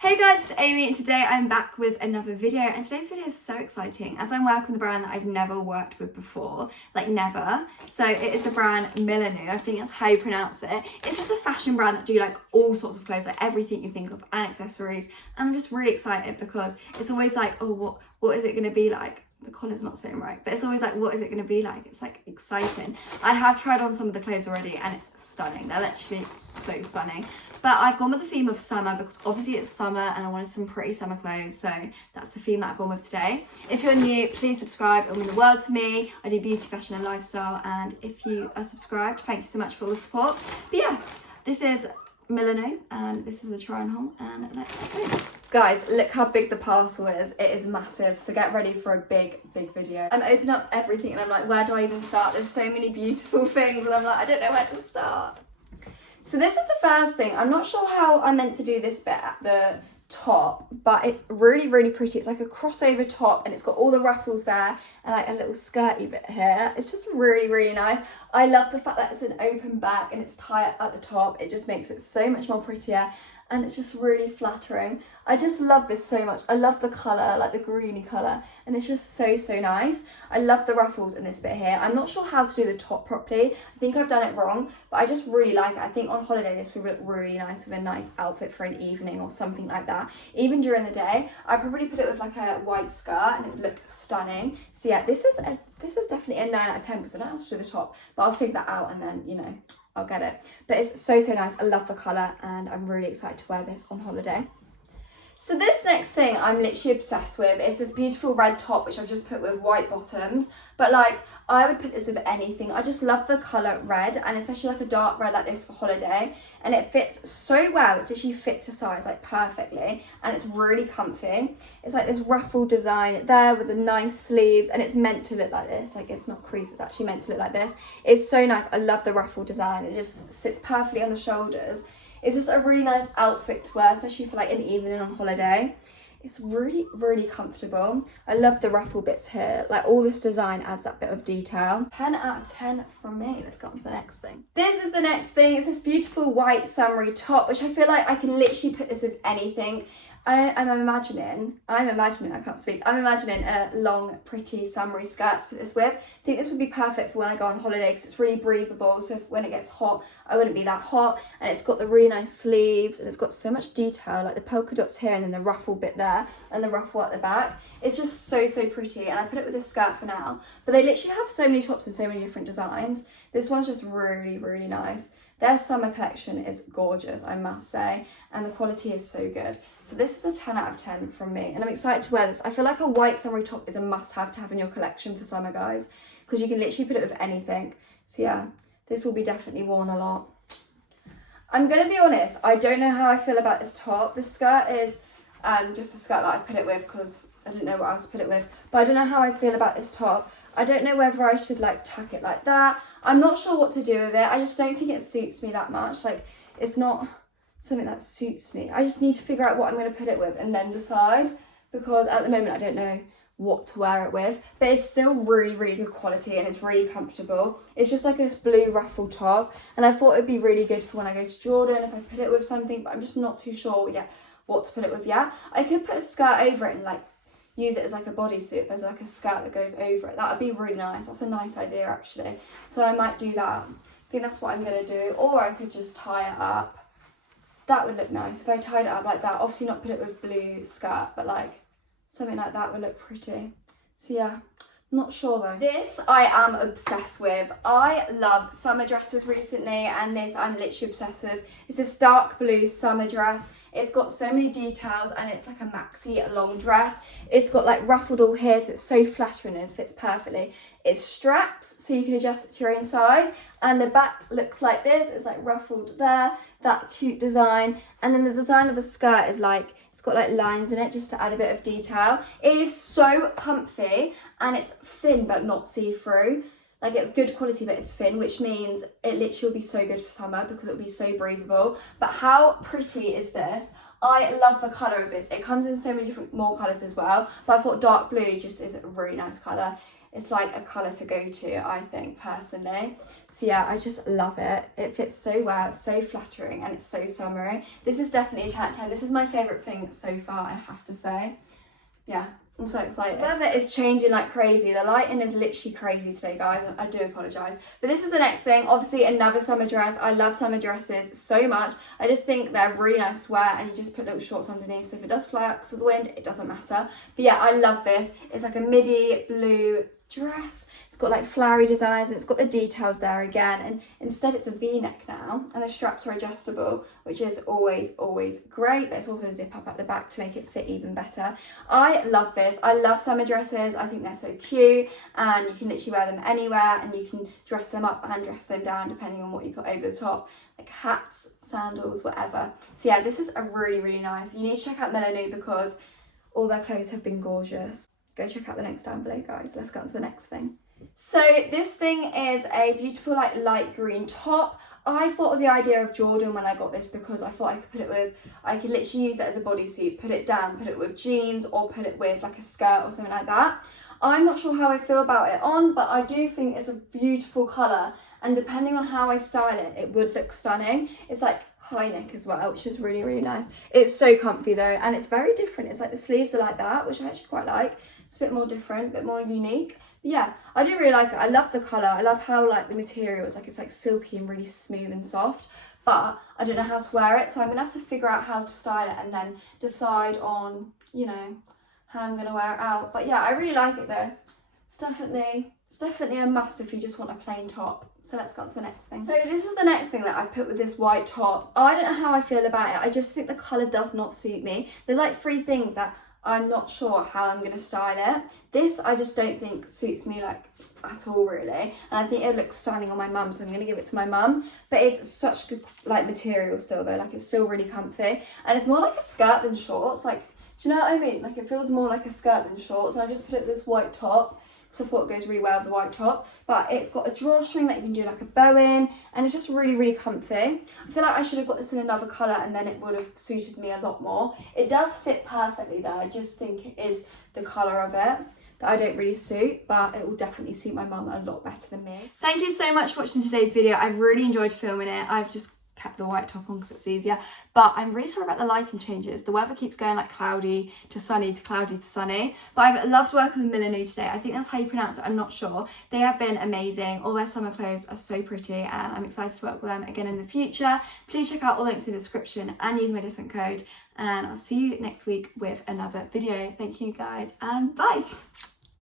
Hey guys, it's Amy and today I'm back with another video, and today's video is so exciting as I'm working with a brand that I've never worked with before, like never. So it is the brand Milanoo, I think that's how you pronounce it. It's just a fashion brand that do like all sorts of clothes, like everything you think of, and accessories. And I'm just really excited because it's always like, oh, what is it going to be like? The collar's not sitting right, but it's always like, what is it going to be like? It's like exciting. I have tried on some of the clothes already and it's stunning. They're literally so stunning. But I've gone with the theme of summer because obviously it's summer and I wanted some pretty summer clothes. So that's the theme that I've gone with today. If you're new, please subscribe. It will mean the world to me. I do beauty, fashion and lifestyle. And if you are subscribed, thank you so much for all the support. But yeah, this is Milanoo and this is the try on haul and let's go. Guys, look how big the parcel is. It is massive, so get ready for a big video. I'm opening up everything and I'm like, where do I even start? There's so many beautiful things and I'm like, I don't know where to start. So this is the first thing. I'm not sure how I meant to do this bit at the top, but it's really pretty. It's like a crossover top and it's got all the ruffles there and like a little skirty bit here. It's just really nice. I love the fact that it's an open back and it's tight at the top. It just makes it so much more prettier and it's just really flattering. I just love this so much. I love the colour, like the greeny colour, and it's just so nice. I love the ruffles in this bit here. I'm not sure how to do the top properly. I think I've done it wrong, but I just really like it. I think on holiday this would look really nice with a nice outfit for an evening or something like that. Even during the day, I'd probably put it with like a white skirt and it would look stunning. So yeah, this is definitely a 9 out of 10 because I don't know how to do the top, but I'll figure that out and then, you know, I'll get it. But it's so nice. I love the colour and I'm really excited to wear this on holiday. So this next thing I'm literally obsessed with is this beautiful red top which I've just put with white bottoms, but like I would put this with anything. I just love the colour red, and especially like a dark red like this for holiday, and it fits so well. It's literally fit to size like perfectly and it's really comfy. It's like this ruffled design there with the nice sleeves and it's meant to look like this. Like it's not creased, it's actually meant to look like this. It's so nice. I love the ruffled design. It just sits perfectly on the shoulders. It's just a really nice outfit to wear, especially for like an evening on holiday. It's really comfortable. I love the ruffle bits here. Like all this design adds that bit of detail. 10 out of 10 from me. Let's go on to the next thing. This is the next thing. It's this beautiful white summery top, which I feel like I can literally put this with anything. I'm imagining a long, pretty summery skirt to put this with. I think this would be perfect for when I go on holiday because it's really breathable. So when it gets hot, I wouldn't be that hot. And it's got the really nice sleeves and it's got so much detail, like the polka dots here and then the ruffle bit there and the ruffle at the back. It's just so pretty. And I put it with this skirt for now. But they literally have so many tops and so many different designs. This one's just really nice. Their summer collection is gorgeous, I must say, and the quality is so good. So this is a 10 out of 10 from me, and I'm excited to wear this. I feel like a white summery top is a must-have to have in your collection for summer, guys, because you can literally put it with anything. So yeah, this will be definitely worn a lot. I'm going to be honest, I don't know how I feel about this top. The skirt is just a skirt that I put it with because I didn't know what else to put it with, but I don't know how I feel about this top. I don't know whether I should like tuck it like that. I'm not sure what to do with it. I just don't think it suits me that much. Like it's not something that suits me. I just need to figure out what I'm going to put it with and then decide, because at the moment I don't know what to wear it with, but it's still really good quality and it's really comfortable. It's just like this blue ruffle top and I thought it'd be really good for when I go to Jordan if I put it with something, but I'm just not too sure yet what to put it with yet. I could put a skirt over it and like use it as like a bodysuit if there's like a skirt that goes over it. That would be really nice. That's a nice idea actually. So I might do that. I think that's what I'm going to do. Or I could just tie it up. That would look nice if I tied it up like that. Obviously not put it with blue skirt, but like something like that would look pretty. So yeah, not sure though. This I am obsessed with. I love summer dresses recently and this I'm literally obsessed with. It's this dark blue summer dress. It's got so many details and it's like a maxi long dress. It's got like ruffled all here, so it's so flattering and fits perfectly. It's straps so you can adjust it to your own size, and the back looks like this. It's like ruffled there, that cute design, and then the design of the skirt is like it's got like lines in it just to add a bit of detail. It is so comfy and it's thin but not see-through. Like it's good quality but it's thin, which means it literally will be so good for summer because it'll be so breathable. But how pretty is this? I love the colour of this. It comes in so many different more colours as well, but I thought dark blue just is a really nice colour. it's like a colour to go to, I think, personally. So yeah, I just love it. It fits so well, it's so flattering, and it's so summery. This is definitely a 10 out of 10. This is my favourite thing so far, I have to say. Yeah, I'm so excited. The weather is changing like crazy. The lighting is literally crazy today, guys. I do apologise. But this is the next thing. Obviously, another summer dress. I love summer dresses so much. I just think they're really nice to wear, and you just put little shorts underneath. So if it does fly out because of the wind, it doesn't matter. But yeah, I love this. It's like a midi blue dress. It's got like flowery designs, and it's got the details there again, and instead it's a v-neck now, and the straps are adjustable, which is always great. But it's also a zip up at the back to make it fit even better. I love this. I love summer dresses. I think they're so cute, and you can literally wear them anywhere, and you can dress them up and dress them down depending on what you put over the top, like hats, sandals, whatever. So yeah, this is a really nice. You need to check out Milanoo because all their clothes have been gorgeous. Go check out the links down below, guys. Let's go on to the next thing. So this thing is a beautiful like light green top. I thought of the idea of Jordan when I got this because I thought I could literally use it as a bodysuit, put it down, put it with jeans, or put it with like a skirt or something like that. I'm not sure how I feel about it on, but I do think it's a beautiful colour, and depending on how I style it, it would look stunning. It's like high neck as well, which is really nice. It's so comfy though, and it's very different. It's like the sleeves are like that, which I actually quite like. It's a bit more different, a bit more unique. But yeah, I do really like it. I love the colour. I love how like the material is like, it's like silky and really smooth and soft, but I don't know how to wear it, so I'm gonna have to figure out how to style it and then decide on, you know, how I'm gonna wear it out. But yeah, I really like it though. It's definitely a must if you just want a plain top. So let's go on to the next thing. So this is the next thing that I've put with this white top. I don't know how I feel about it. I just think the colour does not suit me. There's like 3 things that I'm not sure how I'm going to style it. This I just don't think suits me like at all really, and I think it looks stunning on my mum, so I'm going to give it to my mum. But it's such good like material still though, like it's still really comfy, and it's more like a skirt than shorts. Like, do you know what I mean? Like it feels more like a skirt than shorts, and I just put it with this white top because I thought it goes really well with the white top. But it's got a drawstring that you can do like a bow in, and it's just really comfy. I feel like I should have got this in another colour, and then it would have suited me a lot more. It does fit perfectly though. I just think it is the colour of it that I don't really suit, but it will definitely suit my mum a lot better than me. Thank you so much for watching today's video. I've really enjoyed filming it. I've just kept the white top on because it was easier, but I'm really sorry about the lighting changes. The weather keeps going like cloudy to sunny to cloudy to sunny, but I've loved working with Milanoo today. I think that's how you pronounce it, I'm not sure. They have been amazing. All their summer clothes are so pretty, and I'm excited to work with them again in the future. Please check out all the links in the description and use my discount code, and I'll see you next week with another video. Thank you guys, and bye.